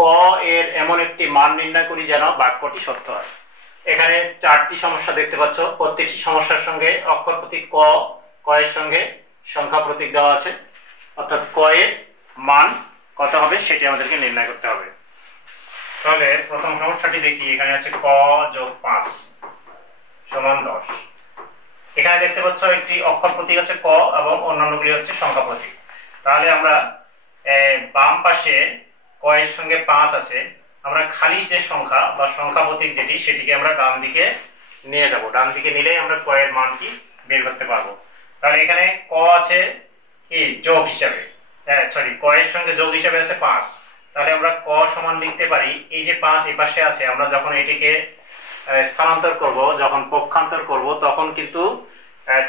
ক এর এমন একটি মান নির্ণয় করি যেন বাক্যটি সত্য হয়। এখানে চারটি সমস্যা দেখতে পাচ্ছ। প্রত্যেকটি সমস্যার সঙ্গে অক্ষর প্রতীক ক এর সঙ্গে সংখ্যা প্রতীক দেওয়া আছে, অর্থাৎ ক এর মান কত হবে সেটি আমাদেরকে নির্ণয় করতে হবে। তাহলে প্রথম সমস্যাটি দেখি। এখানে আছে ক যোগ 5 সমান 10। এখানে দেখতে পাচ্ছ একটি অক্ষর প্রতীক আছে ক এবং অন্যান্যগুলি হচ্ছে সংখ্যা প্রতীক। তাহলে আমরা বাম পাশে ক এর সঙ্গে 5 আছে, আমরা খালি যে সংখ্যা বা সংখ্যা প্রতীক যেটি সেটিকে আমরা ডান দিকে নিয়ে যাব। ডান দিকে নিলেই আমরা ক এর মানটি বের করতে পারবো। তাহলে এখানে ক আছে কি যোগ হিসাবে, ক এর সঙ্গে যোগ হিসাবে আছে 5। তাহলে আমরা ক সমান লিখতে পারি, এই যে 5 এই পাশে আছে, আমরা যখন এটিকে স্থানান্তর করব, যখন পক্ষান্তর করব, তখন কিন্তু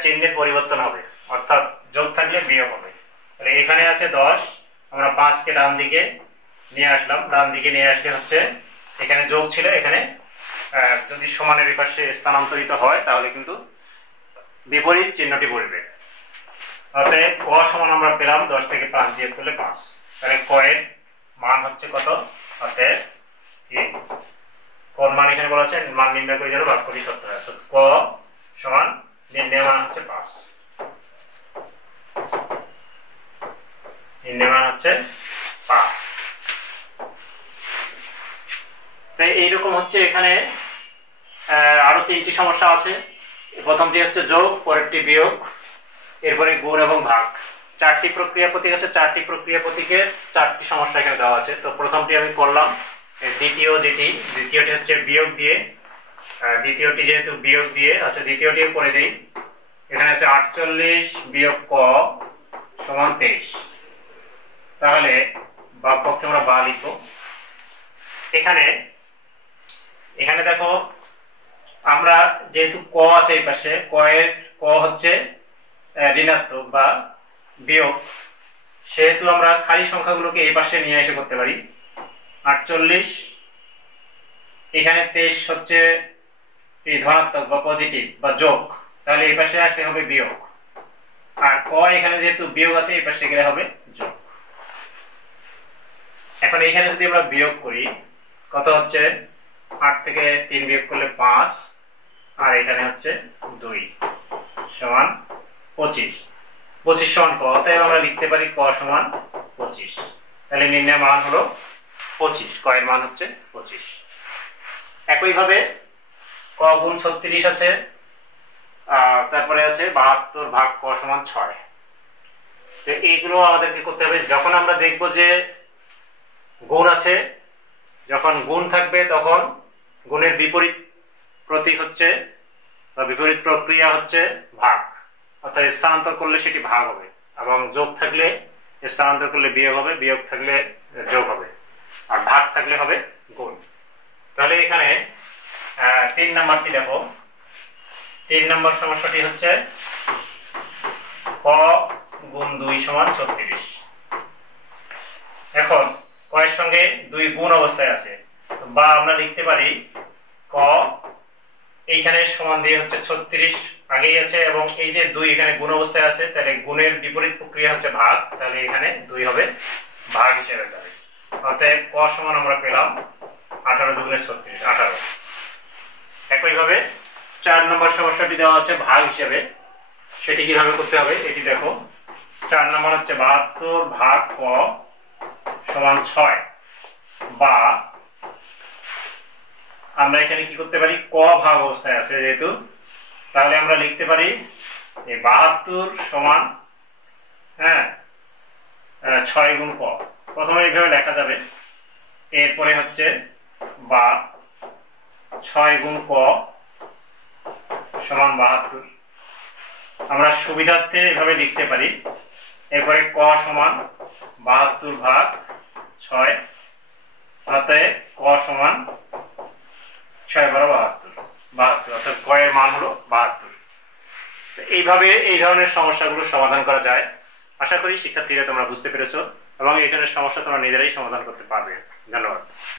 চিহ্নের পরিবর্তন হবে, অর্থাৎ যোগ থাকলে বিয়োগ হবে। তাহলে এখানে আছে 10, আমরা 5 কে ডান দিকে নিয়ে আসলাম। ডান দিকে নিয়ে আসলে হচ্ছে এখানে যোগ ছিল, এখানে যদি সমানের পাশে স্থানান্তরিত হয় তাহলে কিন্তু বিপরীত চিহ্নটি বসবে। অতএব ক সমান আমরা পেলাম 10 থেকে 5 বিয়োগ করলে 5। তাহলে ক এর মান হচ্ছে কত? অতএব কোন মান এখানে বলা আছে মান নির্ণয় করে যেন বাক্যটি সত্য হয়। অর্থাৎ ক সমান নির্ণয় মান হচ্ছে 5। নির্ণয় মান হচ্ছে 5। তাই এইরকম হচ্ছে এখানে আরো 3টি সমস্যা আছে। প্রথমটি হচ্ছে যোগ, পরেরটি বিয়োগ, এরপরে গুণ এবং ভাগ। 4টি প্রক্রিয়া প্রতীক আছে। 4টি প্রক্রিয়া প্রতীকের 4টি সমস্যা এখানে দেওয়া আছে। তো প্রথমটি আমি করলাম। দ্বিতীয়টি হচ্ছে বিয়োগ দিয়ে, দ্বিতীয়টি যেহেতু বিয়োগ দিয়ে আচ্ছা দ্বিতীয়টিও করে দিই। এখানে আছে 48 বিয়োগ ক সমান 23। তাহলে বাম পক্ষে আমরা বা লিখব। এখানে দেখো আমরা যেহেতু ক আছে এই পাশে, ক হচ্ছে ঋণাত্মক বা বিয়োগ, সেহেতু আমরা খালি সংখ্যাগুলোকে এই পাশে নিয়ে এসে করতে পারি। 48, এখানে 23 হচ্ছে ধনাত্মক বা পজিটিভ বা যোগ, তাহলে এই পাশে আসলে হবে বিয়োগ। আর ক এখানে যেহেতু বিয়োগ আছে, এই পাশে গেলে হবে যোগ। এখন এখানে যদি আমরা বিয়োগ করি, কত হচ্ছে 8 থেকে 3 বিয়োগ করলে 5, আর এখানে হচ্ছে 2 সমান 25। 25 সমান ক, তাই আমরা লিখতে পারি ক সমান 25। তাহলে নির্ণয় মান হলো 25, ক এর মান হচ্ছে 25। একইভাবে ক গুণ 36 আছে, তারপরে আছে 72 ভাগ ক সমান 6। তো এইগুলো আমাদেরকে করতে হবে। যখন আমরা দেখব যে গুণ আছে, যখন গুণ থাকবে তখন গুণের বিপরীত প্রতীক হচ্ছে বা বিপরীত প্রক্রিয়া হচ্ছে ভাগ, অর্থাৎ স্থানান্তর করলে সেটি ভাগ হবে, এবং যোগ থাকলে স্থানান্তর করলে বিয়োগ হবে, বিয়োগ থাকলে যোগ হবে, আর ভাগ থাকলে হবে গুণ। তাহলে এখানে 3 নম্বরটি দেখো। 3 নম্বর সমস্যাটি হচ্ছে ক গুণ 2 সমান 36। এখন ক এর সঙ্গে 2 গুণ অবস্থায় আছে, বা আমরা লিখতে পারি ক এইখানে সমান দিয়ে হচ্ছে 36 আগেই আছে, এবং এই যে 2 এখানে গুণ অবস্থায় আছে, তাহলে গুণের বিপরীত প্রক্রিয়া হচ্ছে ভাগ, তাহলে এখানে 2 হবে ভাগ হিসেবে যাবে। অতএব ক সমান আমরা পেলাম 18 দুগুণে 36, 18। একইভাবে 4 নম্বর সমস্যাটি দেওয়া আছে ভাগ হিসেবে, সেটি কিভাবে করতে হবে এটি দেখো। 4 নম্বর হচ্ছে 72 ভাগ ক সমান 6, বা আমরা এখানে কি করতে পারি, ক ভাগ অবস্থায় আছে যেহেতু, তাহলে আমরা লিখতে পারি 72 সমান 6 গুণ ক। প্রথমে এইভাবে লেখা যাবে, এরপরে হচ্ছে বা 6 গুণ ক সমান 72। আমরা সুবিধার্থে এভাবে লিখতে পারি। এরপরে ক সমান 72 ভাগ 6, অতএব ক সমান 6 × 72, অর্থাৎ ক এর মান হলো 72। তো এইভাবে এই ধরনের সমস্যাগুলো সমাধান করা যায়। আশা করি শিক্ষার্থীরা তোমরা বুঝতে পেরেছো, এবং এই ধরনের সমস্যা তোমরা নিজেরাই সমাধান করতে পারবে। ধন্যবাদ।